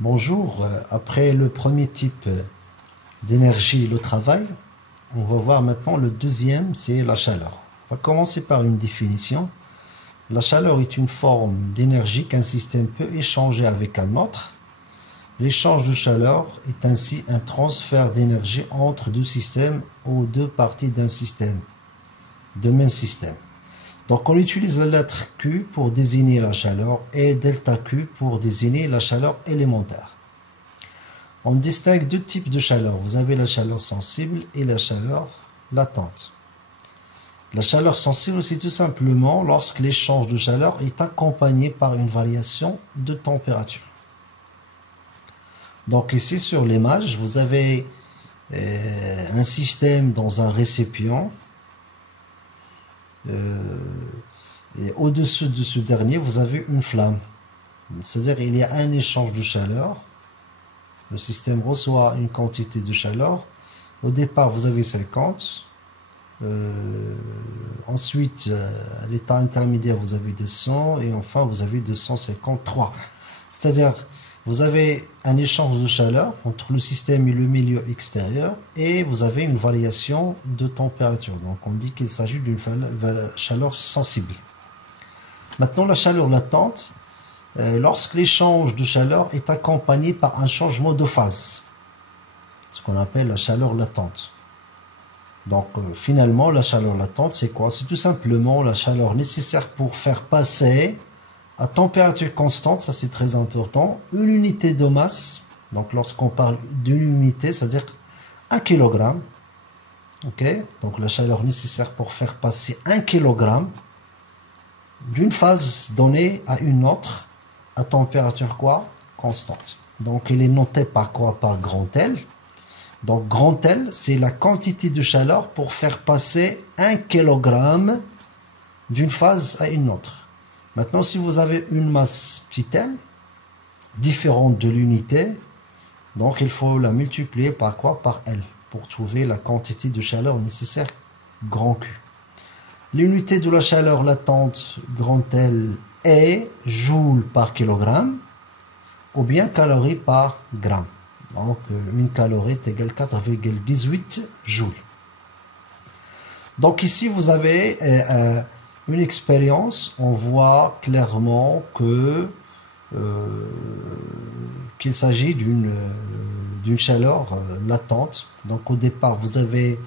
Bonjour, après le premier type d'énergie, le travail, on va voir maintenant le deuxième, c'est la chaleur. On va commencer par une définition. La chaleur est une forme d'énergie qu'un système peut échanger avec un autre. L'échange de chaleur est ainsi un transfert d'énergie entre deux systèmes ou deux parties d'un système, de même système. Donc on utilise la lettre Q pour désigner la chaleur et delta Q pour désigner la chaleur élémentaire. On distingue deux types de chaleur. Vous avez la chaleur sensible et la chaleur latente. La chaleur sensible, c'est tout simplement lorsque l'échange de chaleur est accompagné par une variation de température. Donc ici sur l'image, vous avez un système dans un récipient. Et au-dessus de ce dernier, vous avez une flamme. C'est-à-dire il y a un échange de chaleur. Le système reçoit une quantité de chaleur. Au départ, vous avez 50. Ensuite, à l'état intermédiaire, vous avez 200. Et enfin, vous avez 253. C'est-à-dire, vous avez un échange de chaleur entre le système et le milieu extérieur. Et vous avez une variation de température. Donc, on dit qu'il s'agit d'une chaleur sensible. Maintenant, la chaleur latente. Lorsque l'échange de chaleur est accompagné par un changement de phase, ce qu'on appelle la chaleur latente. Donc finalement, la chaleur latente, c'est quoi? C'est tout simplement la chaleur nécessaire pour faire passer à température constante, ça c'est très important, une unité de masse. Donc lorsqu'on parle d'une unité, c'est-à-dire 1 kg. Ok? Donc la chaleur nécessaire pour faire passer 1 kg d'une phase donnée à une autre, à température quoi? Constante. Donc il est noté par quoi? Par grand L. Donc grand L, c'est la quantité de chaleur pour faire passer 1 kg d'une phase à une autre. Maintenant, si vous avez une masse petit m, différente de l'unité, donc il faut la multiplier par quoi? Par L, pour trouver la quantité de chaleur nécessaire, grand Q. L'unité de la chaleur latente, grand L, est joule par kilogramme ou bien calories par gramme. Donc, une calorie est égale 4,18 joules. Donc ici, vous avez une expérience. On voit clairement que qu'il s'agit d'une chaleur latente. Donc au départ, vous avez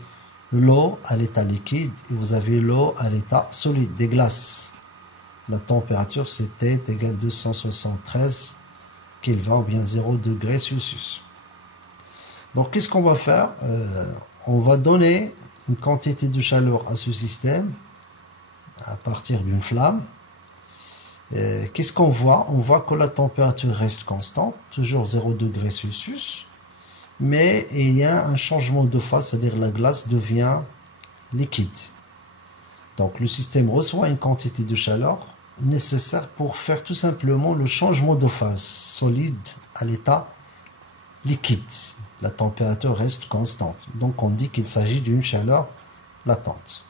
l'eau à l'état liquide et vous avez l'eau à l'état solide, des glaces. La température, c'était égale 273 Kelvin ou bien 0 degrés Celsius. Donc, qu'est-ce qu'on va faire? On va donner une quantité de chaleur à ce système à partir d'une flamme. Qu'est-ce qu'on voit? On voit que la température reste constante, toujours 0 degrés Celsius. Mais il y a un changement de phase, c'est-à-dire la glace devient liquide. Donc, le système reçoit une quantité de chaleur nécessaire pour faire tout simplement le changement de phase solide à l'état liquide. La température reste constante. Donc on dit qu'il s'agit d'une chaleur latente.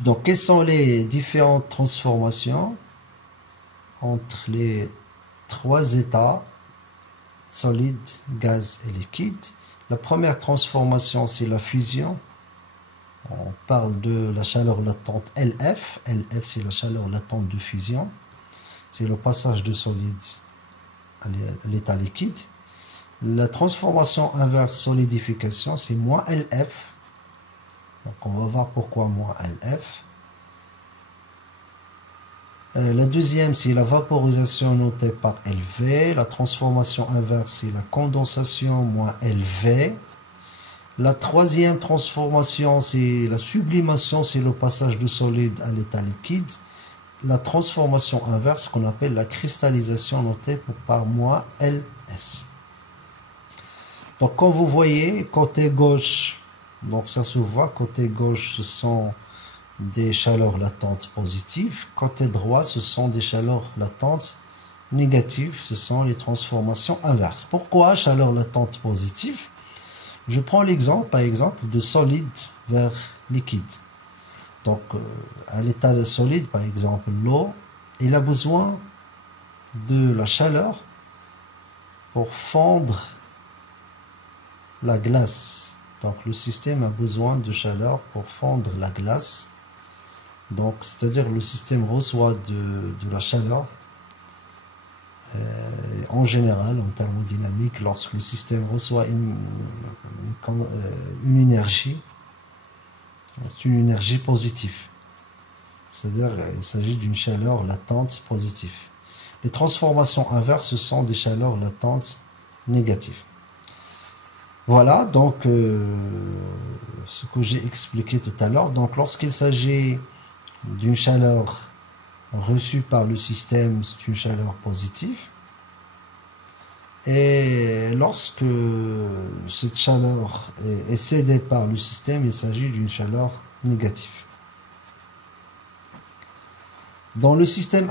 Donc quelles sont les différentes transformations entre les trois états, solide, gaz et liquide? La première transformation, c'est la fusion. On parle de la chaleur latente LF. LF, c'est la chaleur latente de fusion. C'est le passage de solide à l'état liquide. La transformation inverse solidification, c'est moins LF. Donc on va voir pourquoi moins LF. La deuxième, c'est la vaporisation notée par LV. La transformation inverse, c'est la condensation moins LV. La troisième transformation, c'est la sublimation, c'est le passage de solide à l'état liquide. La transformation inverse, qu'on appelle la cristallisation, notée par moins LS. Donc, comme vous voyez, côté gauche, donc ça se voit, côté gauche, ce sont des chaleurs latentes positives. Côté droit, ce sont des chaleurs latentes négatives. Ce sont les transformations inverses. Pourquoi chaleur latente positive? Je prends l'exemple, par exemple, de solide vers liquide. Donc, à l'état solide, par exemple, l'eau il a besoin de la chaleur pour fondre la glace. Donc le système a besoin de chaleur pour fondre la glace. Donc c'est-à-dire le système reçoit de la chaleur en général en thermodynamique lorsque le système reçoit une énergie. C'est une énergie positive. C'est-à-dire il s'agit d'une chaleur latente positive. Les transformations inverses sont des chaleurs latentes négatives. Voilà donc ce que j'ai expliqué tout à l'heure. Donc lorsqu'il s'agit d'une chaleur reçue par le système, c'est une chaleur positive. Et lorsque cette chaleur est cédée par le système, il s'agit d'une chaleur négative. Dans le système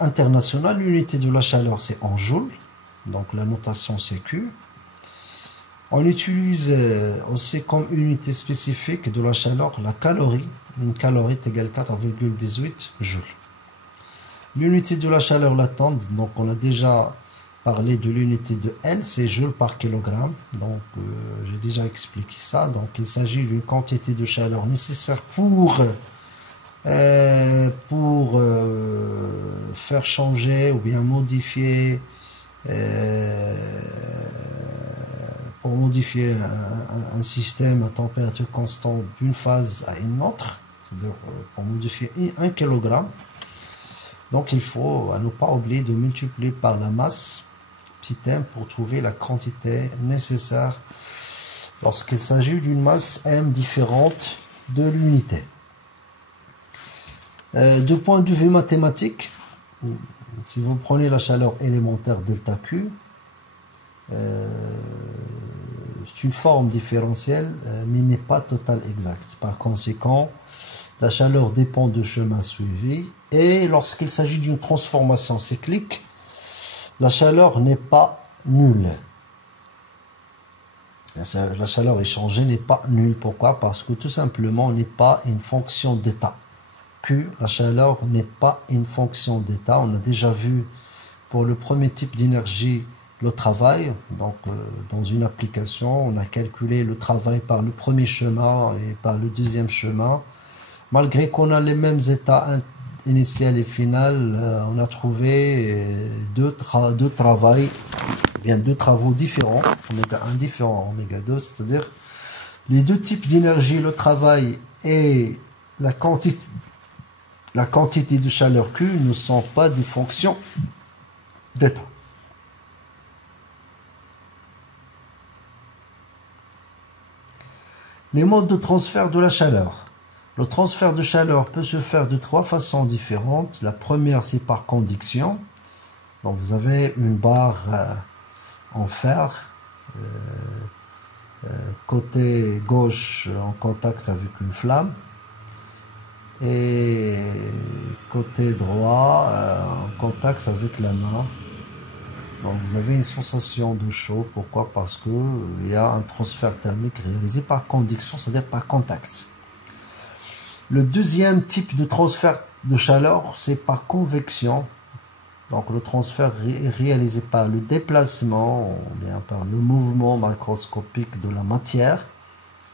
international, l'unité de la chaleur c'est en joules, donc la notation c'est Q. On utilise aussi comme unité spécifique de la chaleur la calorie. Une calorie est égale 4,18 joules. L'unité de la chaleur latente, donc on a déjà parler de l'unité de L, c'est joules par kilogramme. Donc, j'ai déjà expliqué ça. Donc, il s'agit d'une quantité de chaleur nécessaire pour faire changer ou bien modifier un système à température constante d'une phase à une autre, c'est-à-dire pour modifier 1 kg. Donc, il faut à ne pas oublier de multiplier par la masse petit m pour trouver la quantité nécessaire lorsqu'il s'agit d'une masse m différente de l'unité. De point de vue mathématique, si vous prenez la chaleur élémentaire delta Q, c'est une forme différentielle mais n'est pas totale exacte. Par conséquent, la chaleur dépend du chemin suivi et lorsqu'il s'agit d'une transformation cyclique, la chaleur n'est pas nulle. La chaleur échangée n'est pas nulle. Pourquoi? Parce que tout simplement, n'est pas une fonction d'état. Q, la chaleur n'est pas une fonction d'état. On a déjà vu pour le premier type d'énergie le travail. Donc, dans une application, on a calculé le travail par le premier chemin et par le deuxième chemin. Malgré qu'on a les mêmes états initial et final, on a trouvé deux travaux différents, oméga 1 différent, oméga 2, c'est-à-dire les deux types d'énergie, le travail et la quantité de chaleur Q ne sont pas des fonctions d'état. Les modes de transfert de la chaleur. Le transfert de chaleur peut se faire de 3 façons différentes. La première, c'est par conduction. Donc, vous avez une barre en fer, côté gauche en contact avec une flamme, et côté droit en contact avec la main. Donc, vous avez une sensation de chaud. Pourquoi? Parce qu'il y a un transfert thermique réalisé par conduction, c'est-à-dire par contact. Le deuxième type de transfert de chaleur, c'est par convection. Donc le transfert est réalisé par le déplacement, ou bien par le mouvement macroscopique de la matière,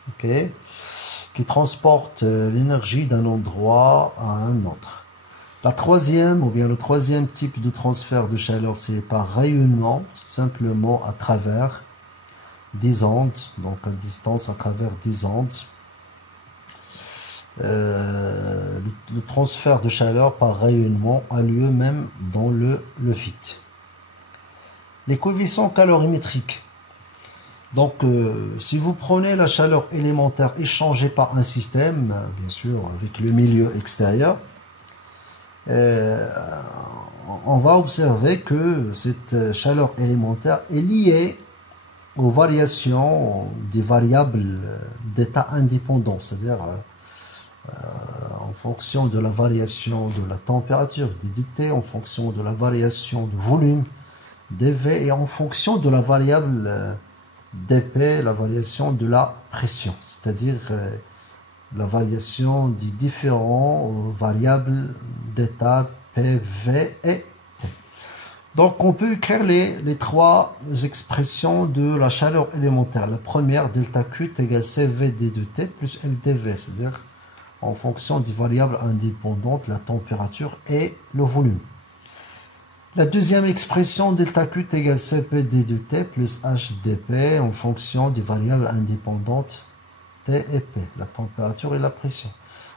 okay, qui transporte l'énergie d'un endroit à un autre. La troisième, ou bien le troisième type de transfert de chaleur, c'est par rayonnement, simplement à travers des ondes, donc à distance à travers des ondes. Le transfert de chaleur par rayonnement a lieu même dans le vide. Les coefficients calorimétriques. Donc, si vous prenez la chaleur élémentaire échangée par un système, bien sûr avec le milieu extérieur, on va observer que cette chaleur élémentaire est liée aux variations des variables d'état indépendant, c'est-à-dire en fonction de la variation de la température d'humidité, en fonction de la variation de volume dV et en fonction de la variable dP, la variation de la pression, c'est-à-dire la variation des différents variables d'état P, V et T. Donc on peut écrire les trois expressions de la chaleur élémentaire. La première, delta Q est égal CV d de T plus LdV, c'est-à-dire en fonction des variables indépendantes, la température et le volume. La deuxième expression, delta Q est égal Cp d de T plus HdP en fonction des variables indépendantes T et P, la température et la pression.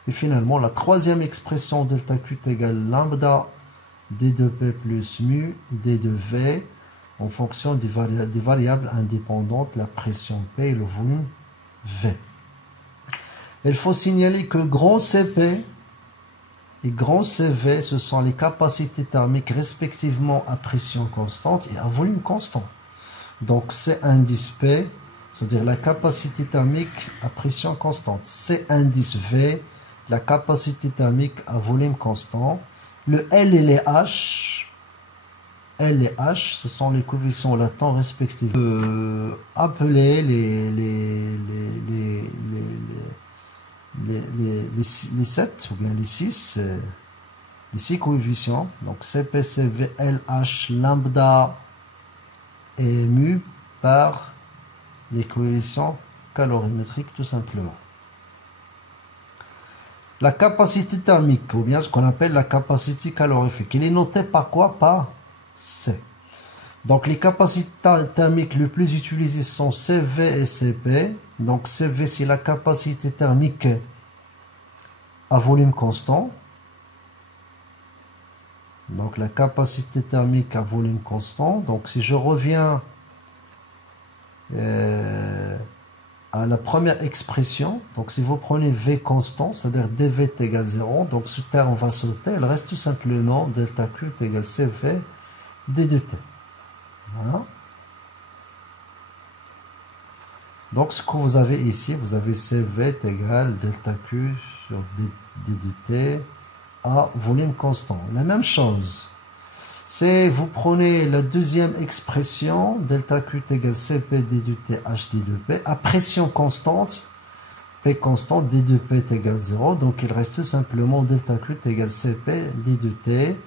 Et finalement, la troisième expression, delta Q est égal lambda d de P plus mu d de V en fonction des variables indépendantes, la pression P et le volume V. Il faut signaler que grand Cp et grand CV, ce sont les capacités thermiques respectivement à pression constante et à volume constant. Donc C indice P, c'est-à-dire la capacité thermique à pression constante. C indice V, la capacité thermique à volume constant. Le L et les H, L et H, ce sont les coefficients latents respectifs. Appeler les 7 ou bien les 6 coefficients, donc Cp, Cv, LH, lambda et mu par les coefficients calorimétriques tout simplement. La capacité thermique, ou bien ce qu'on appelle la capacité calorifique, il est noté par quoi? Par C. Donc les capacités thermiques les plus utilisées sont Cv et Cp. Donc Cv c'est la capacité thermique à volume constant. Donc la capacité thermique à volume constant. Donc si je reviens à la première expression, donc si vous prenez V constant, c'est-à-dire dV est égal 0, donc ce terme va sauter, il reste tout simplement delta Q est égal Cv d de T. Voilà. Donc ce que vous avez ici, vous avez Cv est égal delta Q sur d de T à volume constant. La même chose, c'est vous prenez la deuxième expression, delta Q est égal Cp d de T h d de P, à pression constante, P constant, d de P est égal 0, donc il reste tout simplement delta Q est égal Cp d de T.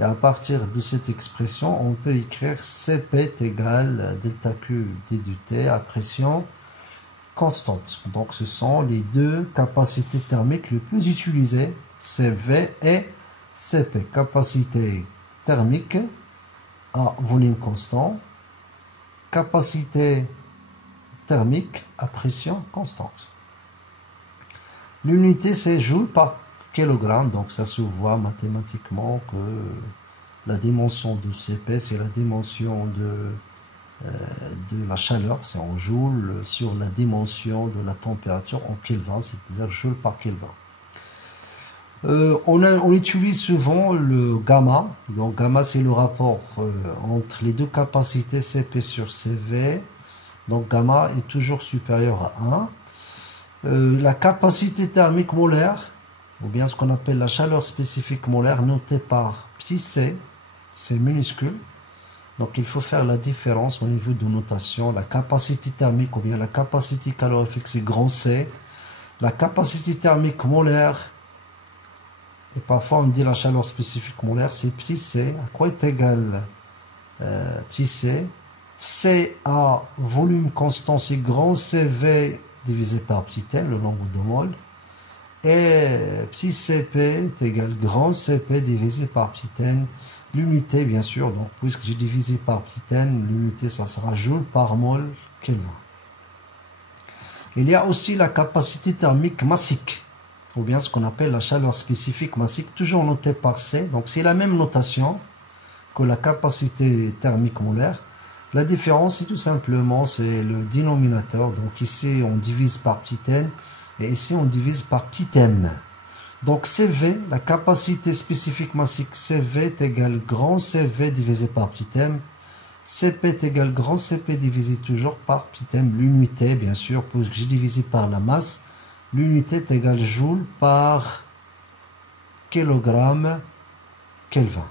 Et à partir de cette expression, on peut écrire Cp est égal delta Q d de T à pression constante. Donc ce sont les deux capacités thermiques les plus utilisées, Cv et Cp. Capacité thermique à volume constant, capacité thermique à pression constante. L'unité c'est joule par kilogramme, donc ça se voit mathématiquement que la dimension de Cp c'est la dimension de la chaleur, c'est en joule sur la dimension de la température en Kelvin, c'est-à-dire joule par Kelvin. On utilise souvent le gamma, donc gamma c'est le rapport entre les deux capacités Cp sur Cv, donc gamma est toujours supérieur à 1. La capacité thermique molaire, ou bien ce qu'on appelle la chaleur spécifique molaire, notée par petit c, c'est minuscule. Donc il faut faire la différence au niveau de notation. La capacité thermique ou bien la capacité calorifique, c'est grand C. La capacité thermique molaire, et parfois on dit la chaleur spécifique molaire, c'est petit c. À quoi est égal petit c? C à volume constant, c'est grand CV divisé par petit n, le nombre de mol. Et petit Cp est égal grand Cp divisé par petit n. L'unité, bien sûr, donc puisque j'ai divisé par petit n, l'unité, ça sera joule par mol Kelvin. Il y a aussi la capacité thermique massique, ou bien ce qu'on appelle la chaleur spécifique massique, toujours notée par C. Donc c'est la même notation que la capacité thermique molaire. La différence, c'est tout simplement, c'est le dénominateur. Donc ici, on divise par petit n, et ici, on divise par petit m. Donc Cv, la capacité spécifique massique Cv est égal grand Cv divisé par petit m. Cp est égal grand Cp divisé toujours par petit m. L'unité, bien sûr, puisque j'ai divisé par la masse, l'unité est égale joule par kilogramme Kelvin.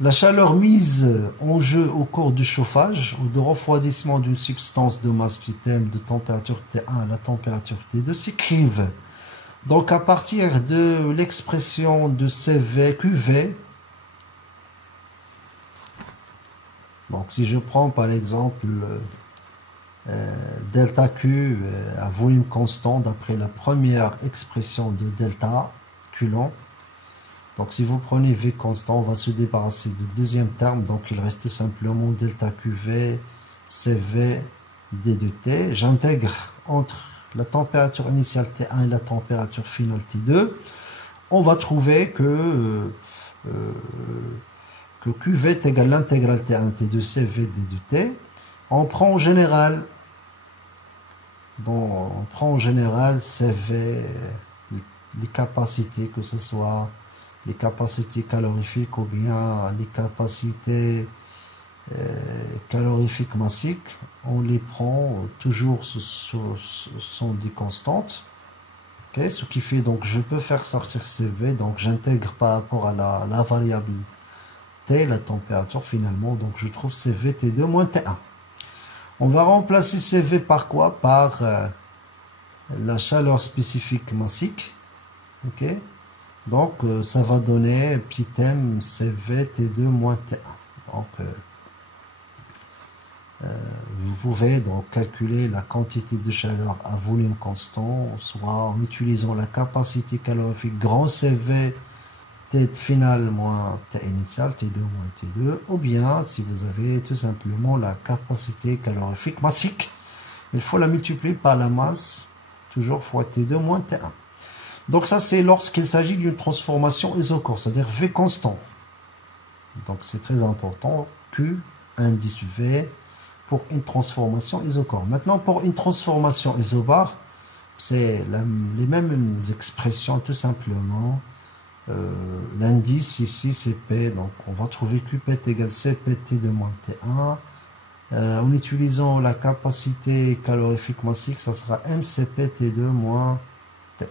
La chaleur mise en jeu au cours du chauffage ou de refroidissement d'une substance de masse petit m de température T1 à la température T2 s'écrivent Donc à partir de l'expression de CV, QV, donc si je prends par exemple delta Q à volume constant d'après la première expression de delta Q long, donc si vous prenez V constant, on va se débarrasser du deuxième terme, donc il reste tout simplement delta QV, CV, D de T. J'intègre entre la température initiale T1 et la température finale T2. On va trouver que QV est égal à l'intégrale T1, T2, CV, D de T. On prend en général, CV, les capacités, que ce soit les capacités calorifiques ou bien les capacités calorifiques massiques, on les prend toujours sont des constantes. Okay? Ce qui fait donc je peux faire sortir CV, donc j'intègre par rapport à la variable T, la température finalement, donc je trouve CV T2 moins T1. On va remplacer CV par quoi? Par la chaleur spécifique massique. Okay? Donc ça va donner petit m CV T2 moins T1. Donc vous pouvez donc calculer la quantité de chaleur à volume constant, soit en utilisant la capacité calorifique grand CV T final moins T initial, T2 moins T2, ou bien si vous avez tout simplement la capacité calorifique massique, il faut la multiplier par la masse, toujours fois T2 moins T1. Donc ça c'est lorsqu'il s'agit d'une transformation isochore, c'est-à-dire V constant. Donc c'est très important, Q indice V pour une transformation isochore. Maintenant pour une transformation isobare, c'est les mêmes expressions tout simplement. L'indice ici c'est P, donc on va trouver QP est égal CPT de moins T1. En utilisant la capacité calorifique massique, ça sera MCPT2 moins T1.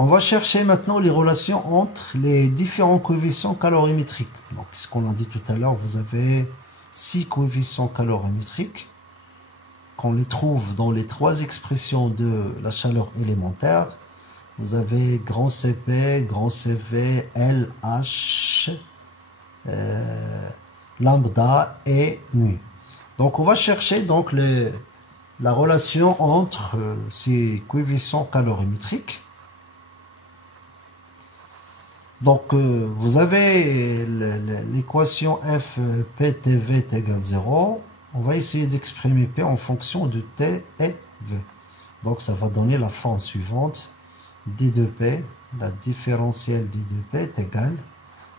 On va chercher maintenant les relations entre les différents coefficients calorimétriques. Donc, puisqu'on a dit tout à l'heure, vous avez 6 coefficients calorimétriques qu'on les trouve dans les 3 expressions de la chaleur élémentaire. Vous avez grand CP, grand CV, L, H, lambda et nu. Donc on va chercher donc la relation entre ces coefficients calorimétriques. Donc vous avez l'équation F PTV est égal à 0. On va essayer d'exprimer P en fonction de T et V. Donc ça va donner la forme suivante. D de P, la différentielle d de P est égale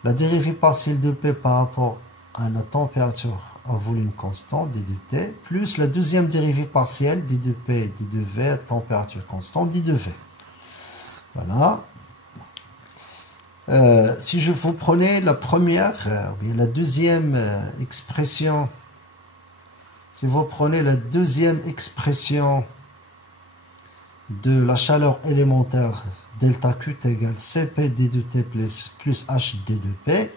la dérivée partielle de P par rapport à la température à volume constant d de T plus la deuxième dérivée partielle d de P d de V à température constante d de V. Voilà. Si je vous prenais la première ou bien la deuxième expression, si vous prenez la deuxième expression de la chaleur élémentaire delta Q est égal Cp d de T plus H d de P.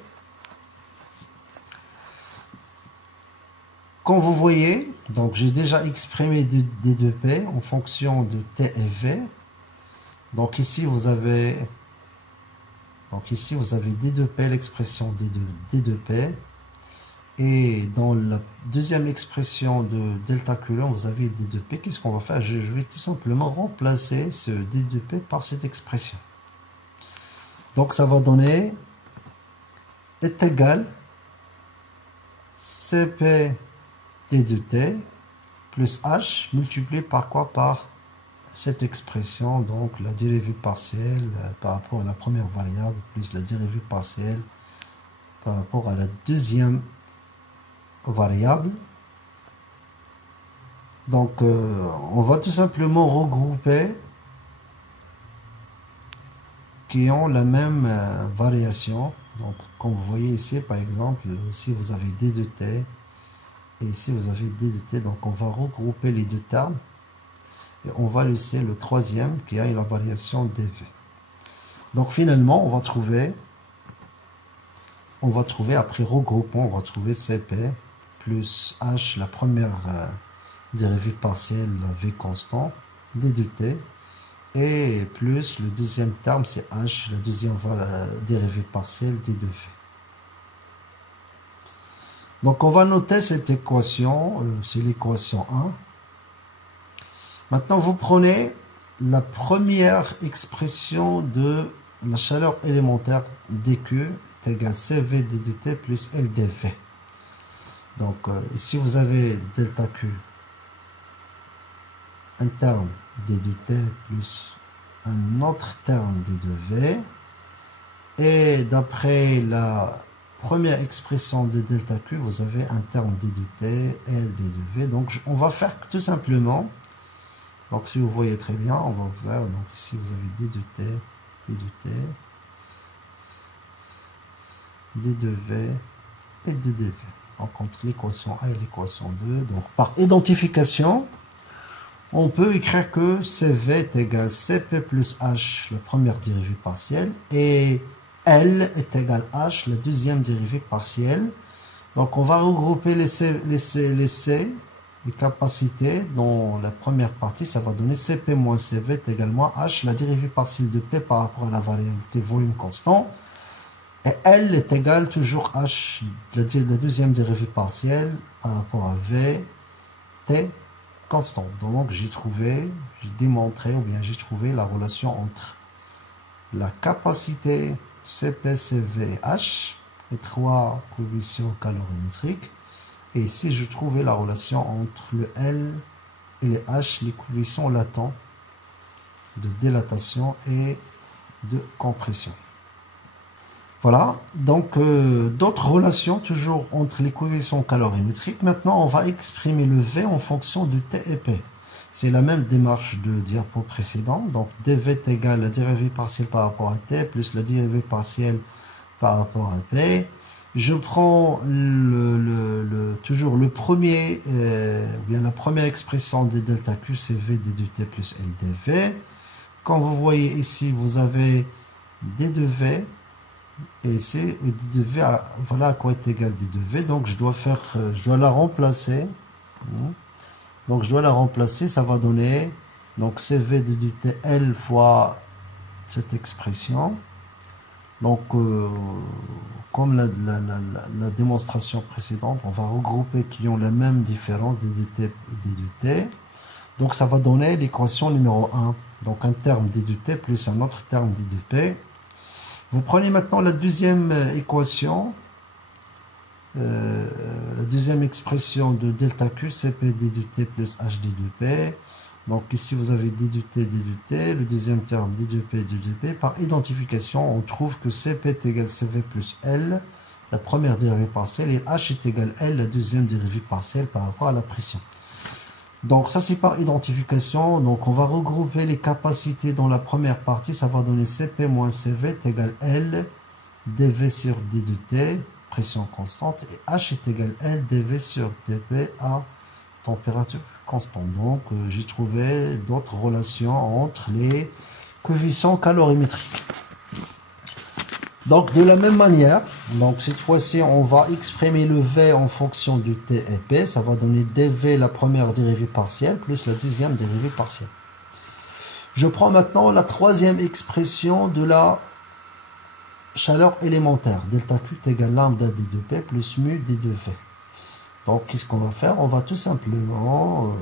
Comme vous voyez, donc j'ai déjà exprimé d de P en fonction de T et V. Donc ici vous avez d de P, l'expression d de P. Et dans la deuxième expression de delta Q long, vous avez d de P. Qu'est-ce qu'on va faire? Je vais tout simplement remplacer ce d de P par cette expression. Donc ça va donner est égal Cp d de T plus H multiplié par quoi? Par cette expression, donc la dérivée partielle par rapport à la première variable plus la dérivée partielle par rapport à la deuxième variable. Donc on va tout simplement regrouper qui ont la même variation. Donc comme vous voyez ici par exemple, ici vous avez d de T et ici vous avez d de T, donc on va regrouper les deux termes et on va laisser le troisième qui a la variation dv. Donc finalement on va trouver après regroupement, on va trouver Cp plus H, la première dérivée partielle, V constant, d de t, et plus le deuxième terme, c'est h, la deuxième fois la dérivée partielle d de v. Donc on va noter cette équation, c'est l'équation 1. Maintenant vous prenez la première expression de la chaleur élémentaire dQ est égale CV d de t plus L dV. Donc ici vous avez delta Q, un terme d de t plus un autre terme d de v. Et d'après la première expression de delta Q, vous avez un terme d de t, L d de v. Donc on va faire tout simplement, donc si vous voyez très bien, on va faire, donc ici vous avez d de t, d de t, d de v et d de v. Donc entre l'équation 1 et l'équation 2, donc par identification, on peut écrire que CV est égal à Cp plus H, la première dérivée partielle, et L est égal à H, la deuxième dérivée partielle. Donc on va regrouper les capacités dans la première partie, ça va donner Cp moins Cv est également H, la dérivée partielle de P par rapport à la variabilité volume constant. Et L est égal toujours H, la deuxième dérivée partielle par rapport à V, T constant. Donc j'ai démontré, ou bien j'ai trouvé la relation entre la capacité Cp, Cv et H, les trois coefficients calorimétriques. Et ici, je trouvais la relation entre le L et le H, les coefficients latents de dilatation et de compression. Voilà, donc d'autres relations toujours entre les coefficients calorimétriques. Maintenant, on va exprimer le V en fonction de T et P. C'est la même démarche de diapo précédent. Donc, dV est égal à la dérivée partielle par rapport à T plus la dérivée partielle par rapport à P. Je prends toujours le premier, bien la première expression de delta Q, c'est V d de T plus L dV. Comme vous voyez ici, vous avez d de V. Et ici, d de V, voilà à quoi est égal d de V. Donc, je dois la remplacer. Donc, je dois la remplacer. Ça va donner, donc, CV d de T L fois cette expression. Donc, comme la démonstration précédente, on va regrouper qui ont la même différence d de T et d de T. Donc, ça va donner l'équation numéro 1. Donc, un terme d de T plus un autre terme d de P. Vous prenez maintenant la deuxième équation, la deuxième expression de delta Q, Cp d de T plus H d de P. Donc ici vous avez d de T, d de T, le deuxième terme d de P, d de P. Par identification, on trouve que Cp est égal à Cv plus L, la première dérivée partielle, et H est égal à L, la deuxième dérivée partielle par rapport à la pression. Donc ça c'est par identification, donc on va regrouper les capacités dans la première partie, ça va donner Cp moins Cv est égal à L dV sur d de T, pression constante, et H est égal à L dV sur dP à température constante. Donc j'ai trouvé d'autres relations entre les coefficients calorimétriques. Donc de la même manière, donc cette fois-ci on va exprimer le V en fonction de T et P, ça va donner dV la première dérivée partielle plus la deuxième dérivée partielle. Je prends maintenant la troisième expression de la chaleur élémentaire, delta Q est égal à lambda d de P plus mu d de V. Donc qu'est-ce qu'on va faire? On va tout simplement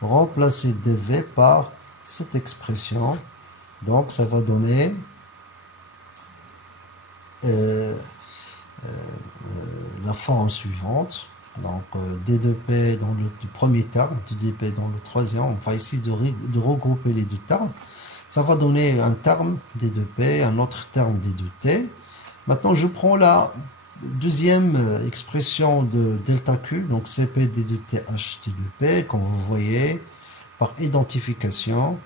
remplacer dV par cette expression, donc ça va donner la forme suivante. Donc d de P dans le premier terme, d de P dans le troisième. On va essayer de regrouper les deux termes. Ça va donner un terme d de P, un autre terme d de T. Maintenant je prends la deuxième expression de delta Q, donc Cp d de T H d de P, comme vous voyez, par identification.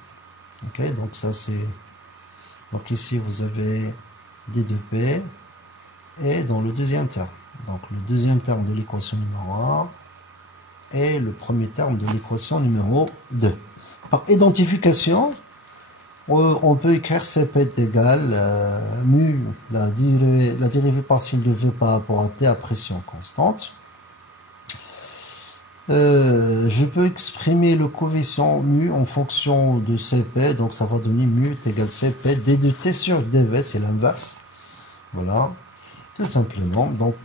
Ok, donc ça c'est, donc ici vous avez d de P, et dans le deuxième terme, donc le deuxième terme de l'équation numéro 1 et le premier terme de l'équation numéro 2. Par identification, on peut écrire Cp est égal mu, la dérivée partielle de V par rapport à T à pression constante. Je peux exprimer le coefficient mu en fonction de Cp, donc ça va donner mu est égal Cp d de t sur dv, c'est l'inverse. Voilà, tout simplement. Donc,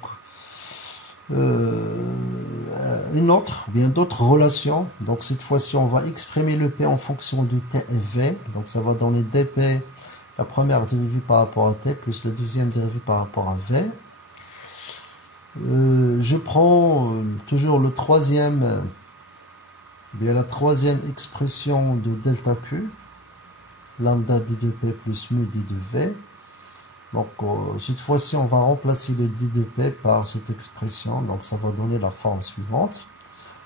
une autre, bien d'autres relations. Donc cette fois-ci, on va exprimer le P en fonction de T et V. Donc ça va donner dP, la première dérivée par rapport à T, plus la deuxième dérivée par rapport à V. Je prends toujours le troisième, bien la troisième expression de delta Q, lambda d de P plus mu d de V. Donc cette fois-ci, on va remplacer le d de P par cette expression, donc ça va donner la forme suivante.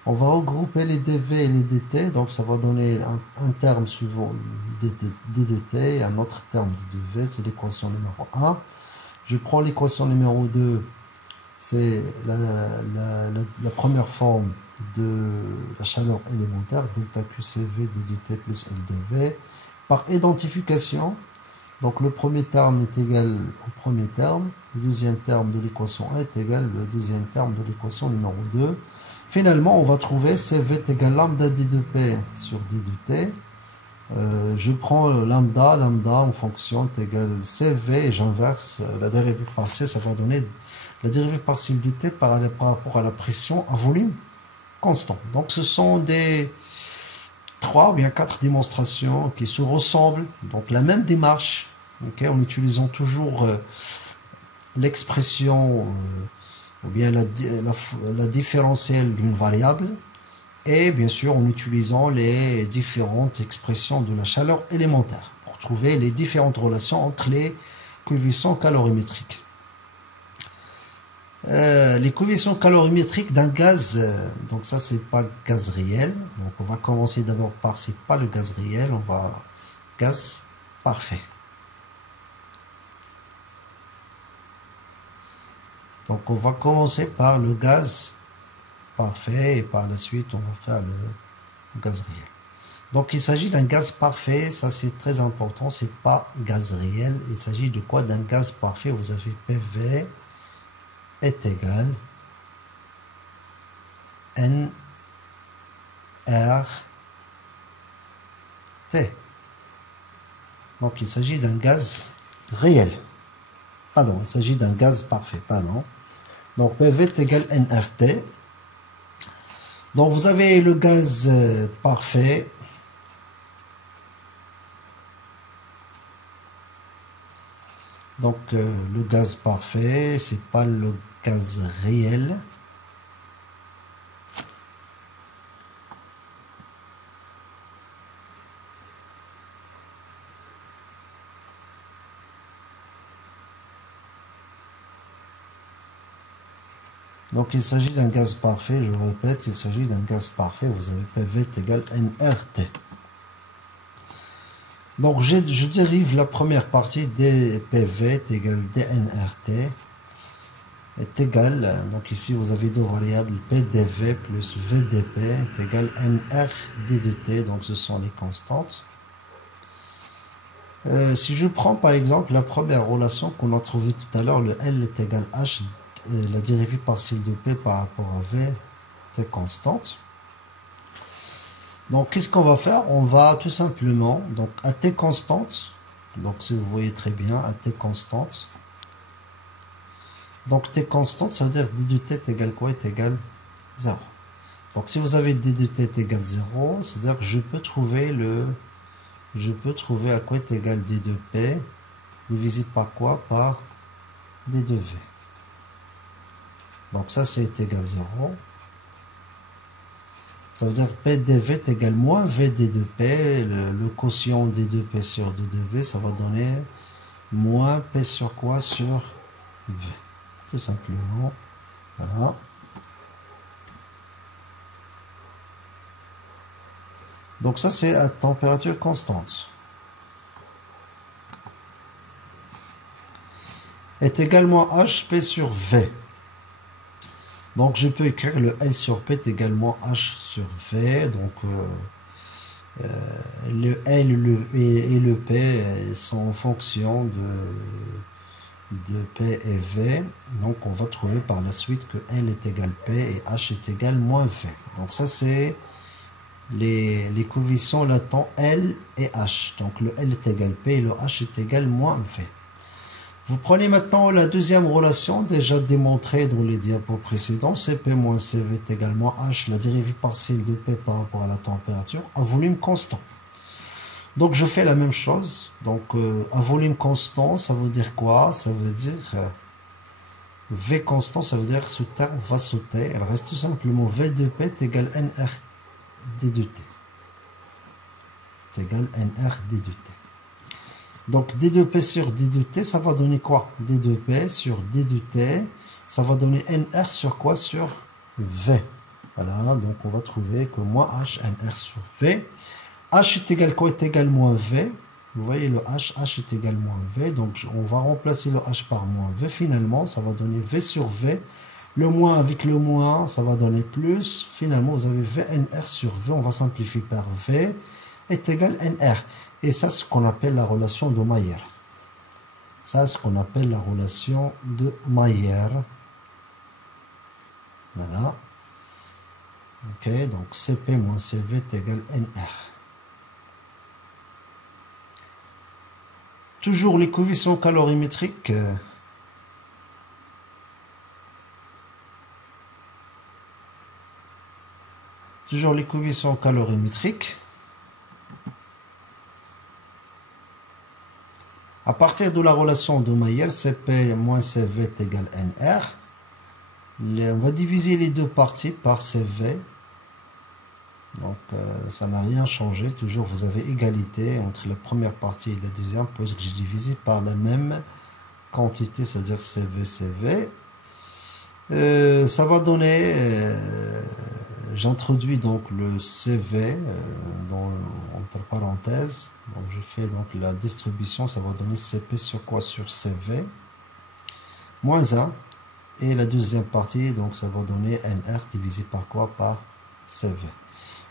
On va regrouper les dv et les dt, donc ça va donner un terme suivant d de t et un autre terme d de v, c'est l'équation numéro 1. Je prends l'équation numéro 2, c'est la première forme de la chaleur élémentaire, delta QCV d de t plus LdV, par identification. Donc le premier terme est égal au premier terme, le deuxième terme de l'équation 1 est égal au deuxième terme de l'équation numéro 2. Finalement, on va trouver CV est égal lambda d de P sur d de T. Je prends lambda en fonction est égal CV et j'inverse la dérivée partielle, ça va donner la dérivée partielle de T par rapport à la pression à volume constant. Donc ce sont des 3 ou bien 4 démonstrations qui se ressemblent, donc la même démarche, en utilisant toujours l'expression ou bien la différentielle d'une variable, et bien sûr en utilisant les différentes expressions de la chaleur élémentaire pour trouver les différentes relations entre les coefficients calorimétriques. Les coefficients calorimétriques d'un gaz, donc ça c'est pas gaz réel, donc on va commencer d'abord par c'est pas le gaz réel, on va gaz parfait. Donc on va commencer par le gaz parfait et par la suite on va faire le gaz réel. Donc il s'agit d'un gaz parfait, ça c'est très important, c'est pas gaz réel, il s'agit de quoi? D'un gaz parfait. Vous avez PV est égal NRT. Donc il s'agit d'un gaz réel. Pardon, il s'agit d'un gaz parfait, pardon. Donc PV est égal nRT. Donc vous avez le gaz parfait. Donc le gaz parfait, c'est pas le gaz réel. Donc il s'agit d'un gaz parfait, je répète, il s'agit d'un gaz parfait. Vous avez PV égale nRT. Donc je dérive la première partie des PV est égal dNRT est égal, donc ici vous avez deux variables, PdV plus VdP est égal NRd de T, donc ce sont les constantes. Si je prends par exemple la première relation qu'on a trouvée tout à l'heure, le L est égal H, la dérivée partielle de P par rapport à V est constante. Donc qu'est-ce qu'on va faire? On va tout simplement, donc à T constante, donc si vous voyez très bien, à T constante, donc T constante, ça veut dire d de T est égal quoi? Est égal 0. Donc si vous avez d de T est égal 0, c'est-à-dire que je peux trouver à quoi est égal d de P divisé par quoi? Par d de V. Donc ça c'est égal 0. Ça veut dire P dV est égal moins V d de P, le quotient d de P sur d de V, ça va donner moins P sur quoi? Sur V. Tout simplement. Voilà. Donc ça c'est à température constante. Est également HP sur V. Donc je peux écrire le L sur P est également H sur V. Donc le L et le P sont en fonction de P et V. Donc, on va trouver par la suite que L est égal P et H est égal moins V. Donc, ça, c'est les coefficients latents L et H. Donc, le L est égal P et le H est égal moins V. Vous prenez maintenant la deuxième relation, déjà démontrée dans les diapos précédents. CP moins CV est égal moins H, la dérivée partielle de P par rapport à la température, à volume constant. Donc, je fais la même chose. Donc, à volume constant, ça veut dire quoi? Ça veut dire V constant, ça veut dire ce terme va sauter. Il reste tout simplement V de P est égal NR d de T. Est égal NR d de T. Donc, d de P sur d de T, ça va donner quoi? D de P sur d de T, ça va donner NR sur quoi? Sur V. Voilà, donc on va trouver que moins H, NR sur V. H est égal quoi? Est égal moins V. Vous voyez le H, H est égal moins V. Donc on va remplacer le H par moins V. Finalement, ça va donner V sur V. Le moins avec le moins, ça va donner plus. Finalement, vous avez VNR sur V. On va simplifier par V est égal NR. Et ça, c'est ce qu'on appelle la relation de Mayer. Ça, c'est ce qu'on appelle la relation de Mayer. Voilà. Ok, donc CP moins CV est égal NR. Toujours les coefficients calorimétriques. Toujours les coefficients calorimétriques. À partir de la relation de Mayer, CP moins CV est égal NR. On va diviser les deux parties par CV. Donc, ça n'a rien changé. Toujours, vous avez égalité entre la première partie et la deuxième, puisque j'ai divisé par la même quantité, c'est-à-dire CV, CV. Ça va donner... J'introduis donc le CV entre parenthèses. Donc, je fais donc la distribution. Ça va donner CP sur quoi? Sur CV. Moins 1. Et la deuxième partie, donc ça va donner NR divisé par quoi? Par CV.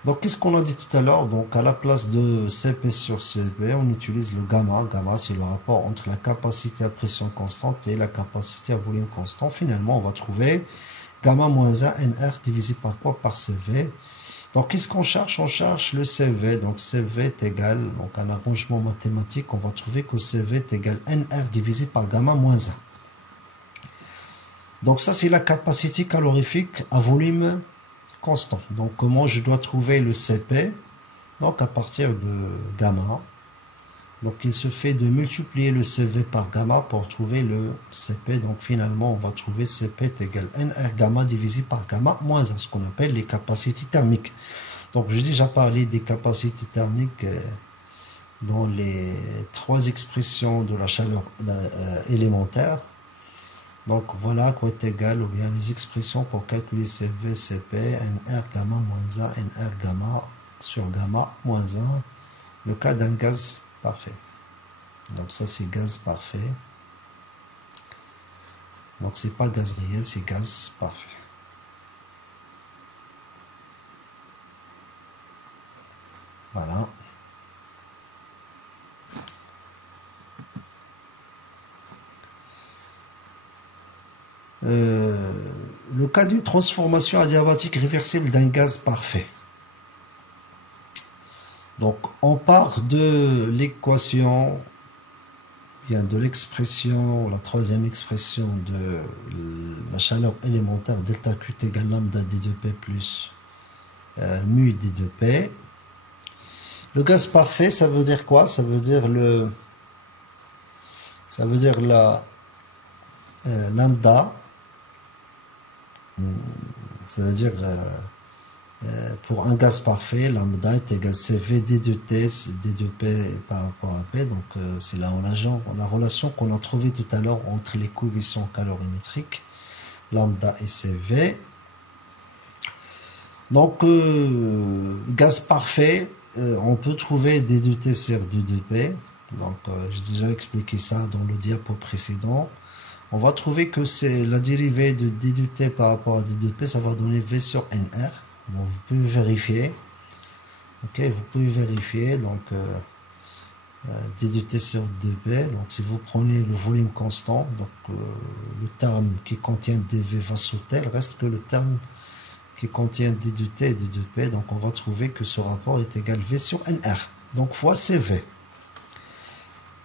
Donc, qu'est-ce qu'on a dit tout à l'heure? Donc, à la place de CP sur CV, on utilise le gamma. Gamma, c'est le rapport entre la capacité à pression constante et la capacité à volume constant. Finalement, on va trouver gamma moins 1 NR divisé par quoi? Par CV. Donc, qu'est-ce qu'on cherche? On cherche le CV. Donc, CV est égal, donc un arrangement mathématique, on va trouver que CV est égal NR divisé par gamma moins 1. Donc, ça, c'est la capacité calorifique à volume constant. Donc, comment je dois trouver le CP? Donc, à partir de gamma. Donc, il se fait de multiplier le CV par gamma pour trouver le CP. Donc, finalement, on va trouver CP est égal NR gamma divisé par gamma moins 1, ce qu'on appelle les capacités thermiques. Donc, j'ai déjà parlé des capacités thermiques dans les trois expressions de la chaleur élémentaire. Donc, voilà quoi est égal, ou bien les expressions pour calculer CV, CP, NR gamma moins 1, NR gamma sur gamma moins 1, le cas d'un gaz parfait. Donc, ça, c'est gaz parfait. Donc, c'est pas gaz réel, c'est gaz parfait. Voilà. Le cas d'une transformation adiabatique réversible d'un gaz parfait. Donc, on part de l'équation, bien de l'expression, la troisième expression de la chaleur élémentaire delta Q égale lambda d2P plus mu d2P. Le gaz parfait, ça veut dire quoi? Ça veut dire la lambda. Ça veut dire pour un gaz parfait, lambda est égal CV d2T, d2P par rapport à P. Donc c'est la relation qu'on a trouvée tout à l'heure entre les coefficients calorimétriques, lambda et CV. Donc gaz parfait, on peut trouver d2T sur d2P. Donc j'ai déjà expliqué ça dans le diapo précédent. On va trouver que c'est la dérivée de d de t par rapport à d de p, ça va donner V sur NR. Donc vous pouvez vérifier. Ok, vous pouvez vérifier. Donc d de t sur 2p. Donc si vous prenez le volume constant, donc le terme qui contient dv va sauter, il reste que le terme qui contient d de t et d de p. Donc on va trouver que ce rapport est égal v sur nr. Donc fois cv.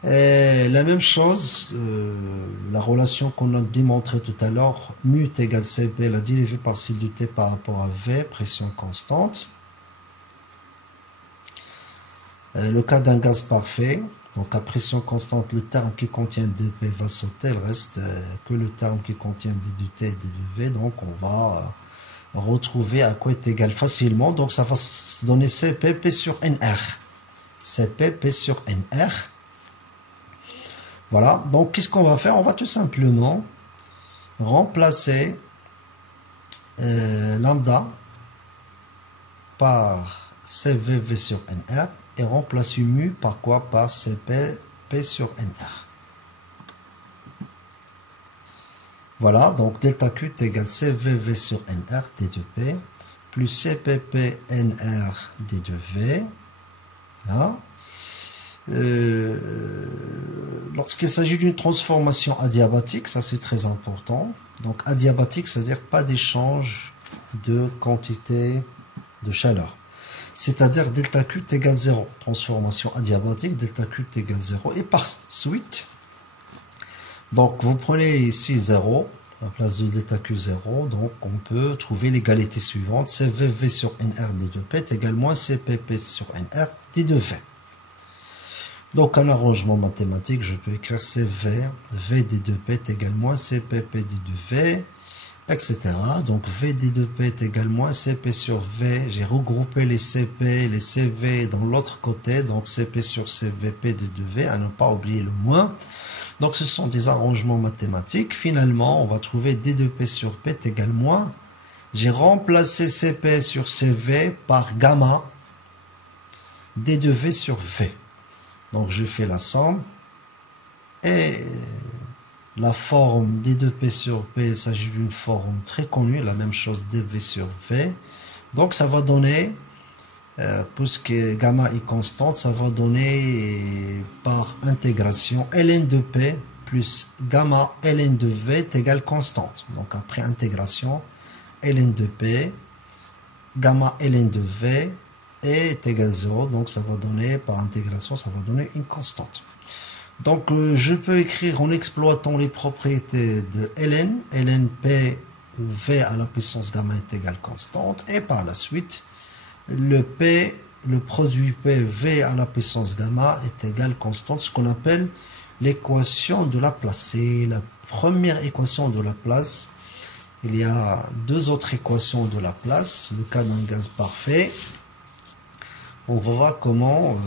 Et la même chose, la relation qu'on a démontrée tout à l'heure, mu est égal cp, la dérivée partielle de t par rapport à v, pression constante. Le cas d'un gaz parfait, donc à pression constante, le terme qui contient dp va sauter, il reste que le terme qui contient d de t et d de v. Donc on va retrouver à quoi est égal facilement. Donc ça va se donner cp p sur nr. cp p sur nr. Voilà, donc qu'est-ce qu'on va faire? On va tout simplement remplacer lambda par cvv sur nr et remplacer mu par quoi? Par cp p sur nr. Voilà, donc delta q est égal cvv sur nr d de p plus cpp nr d de v. Là. Lorsqu'il s'agit d'une transformation adiabatique, ça c'est très important. Donc adiabatique, c'est-à-dire pas d'échange de quantité de chaleur. C'est-à-dire delta Q est égal 0. Transformation adiabatique, delta Q est égal 0. Et par suite, donc vous prenez ici 0, à la place de delta Q 0, donc on peut trouver l'égalité suivante. CVV sur NR d de P est égal moins CPP sur NR d de V. Donc, en arrangement mathématique, je peux écrire CV, V d de P est égal moins CPP d de V, etc. Donc, V d de P est égal moins CP sur V. J'ai regroupé les CP, les CV dans l'autre côté. Donc, CP sur CVP d de V, à ne pas oublier le moins. Donc, ce sont des arrangements mathématiques. Finalement, on va trouver d de P sur P est égal moins. J'ai remplacé CP sur CV par gamma d de V sur V. Donc, je fais la somme. Et la forme d de P sur P, il s'agit d'une forme très connue, la même chose dV sur V. Donc, ça va donner, puisque gamma est constante, ça va donner par intégration ln de P plus gamma ln de V est égal constante. Donc, après intégration, ln de P, gamma ln de V est égal 0, donc ça va donner, par intégration, ça va donner une constante. Donc je peux écrire en exploitant les propriétés de ln, ln p v à la puissance gamma est égal constante, et par la suite, le produit p v à la puissance gamma est égal constante, ce qu'on appelle l'équation de Laplace. C'est la première équation de Laplace. Il y a deux autres équations de Laplace, le cas d'un gaz parfait. On va voir comment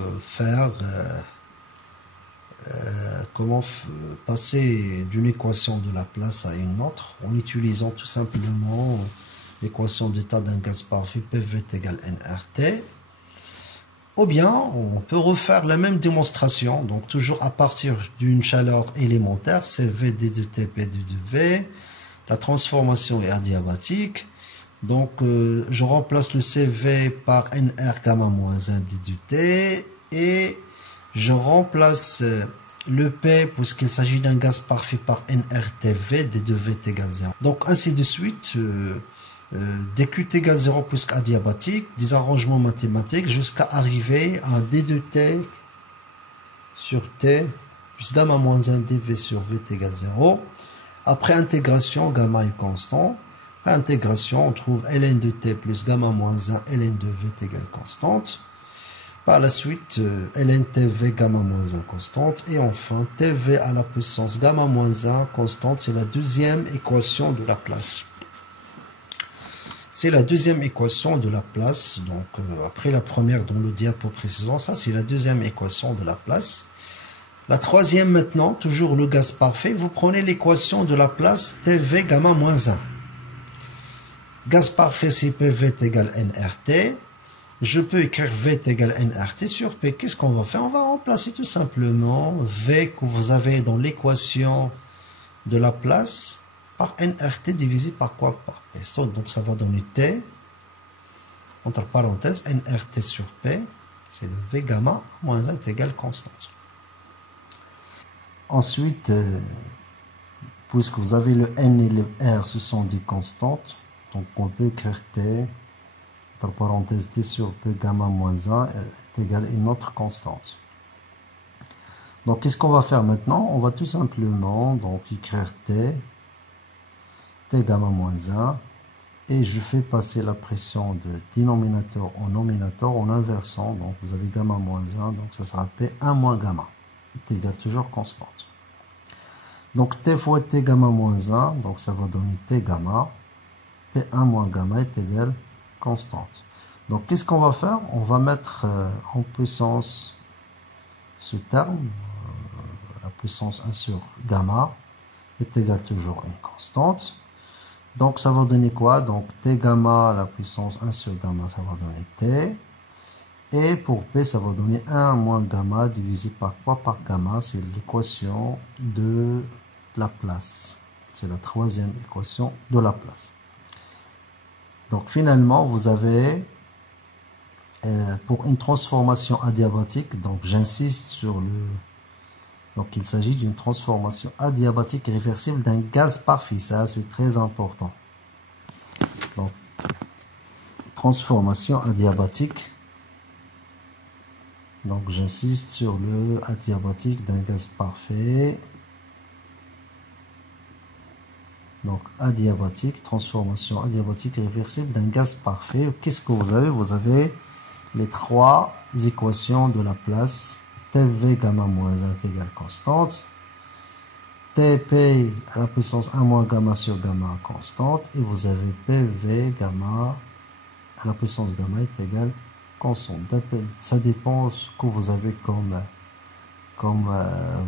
passer d'une équation de Laplace à une autre en utilisant tout simplement l'équation d'état d'un gaz parfait PV est égal nRT. Ou bien on peut refaire la même démonstration, donc toujours à partir d'une chaleur élémentaire, CV d de T P d de V. La transformation est adiabatique. Donc, je remplace le CV par NR gamma moins 1 d de T et je remplace le P, puisqu'il s'agit d'un gaz parfait, par NRTV, d de V est égal 0. Donc, ainsi de suite, dès Q est égal 0 puisque adiabatique, des arrangements mathématiques jusqu'à arriver à d de T sur T plus gamma moins 1 dV sur V est égal 0. Après intégration, gamma est constant. Intégration, on trouve ln de t plus gamma moins 1 ln de v est égal constante. Par la suite, ln tv gamma moins 1 constante. Et enfin, tv à la puissance gamma moins 1 constante. C'est la deuxième équation de Laplace. C'est la deuxième équation de Laplace. Donc, après la première dans le diapo précédent, ça c'est la deuxième équation de Laplace. La troisième maintenant, toujours le gaz parfait. Vous prenez l'équation de Laplace tv gamma moins 1. Gaz parfait, si PV est égal nRT, je peux écrire V est égal nRT sur P. Qu'est-ce qu'on va faire? On va remplacer tout simplement V que vous avez dans l'équation de Laplace par nRT divisé par quoi? Par P. Donc ça va donner T, entre parenthèses, nRT sur P, c'est le V gamma moins 1 est égal constante. Ensuite, puisque vous avez le n et le r, ce sont des constantes, donc on peut écrire t, entre parenthèses t sur p gamma moins 1 est égal à une autre constante. Donc qu'est-ce qu'on va faire maintenant? On va tout simplement donc écrire t gamma moins 1, et je fais passer la pression de dénominateur au nominateur en inversant. Donc vous avez gamma moins 1, donc ça sera P1 moins gamma, est égal toujours constante. Donc T fois T gamma moins 1, donc ça va donner T gamma, P1 moins gamma est égal constante. Donc qu'est-ce qu'on va faire? On va mettre en puissance ce terme, la puissance 1 sur gamma est égal toujours à une constante. Donc ça va donner quoi? Donc T gamma, la puissance 1 sur gamma, ça va donner T. Et pour P, ça va donner 1 moins gamma divisé par 3 par gamma. C'est l'équation de Laplace. C'est la troisième équation de Laplace. Donc finalement, vous avez, pour une transformation adiabatique, donc j'insiste sur le... Donc il s'agit d'une transformation adiabatique réversible d'un gaz parfait. Ça, c'est très important. Donc, transformation adiabatique. Donc j'insiste sur le adiabatique d'un gaz parfait. Donc adiabatique, transformation adiabatique réversible d'un gaz parfait. Qu'est-ce que vous avez? Vous avez les trois équations de Laplace. TV gamma moins 1 est égal constante. TP à la puissance 1 moins gamma sur gamma constante. Et vous avez PV gamma à la puissance gamma est égal constante. Ça dépend ce que vous avez comme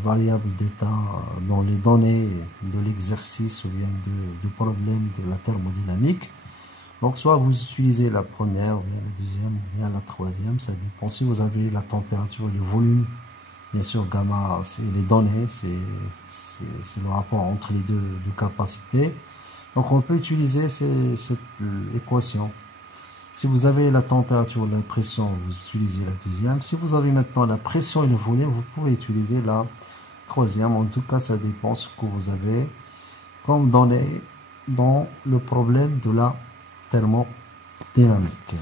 variable d'état dans les données de l'exercice ou bien du problème de la thermodynamique. Donc soit vous utilisez la première, ou bien la deuxième, ou bien la troisième, ça dépend. Si vous avez la température et le volume, bien sûr gamma, c'est les données, c'est le rapport entre les deux capacités. Donc on peut utiliser cette équation. Si vous avez la température et la pression, vous utilisez la deuxième. Si vous avez maintenant la pression et le volume, vous pouvez utiliser la troisième. En tout cas, ça dépend ce que vous avez comme données dans le problème de la thermodynamique.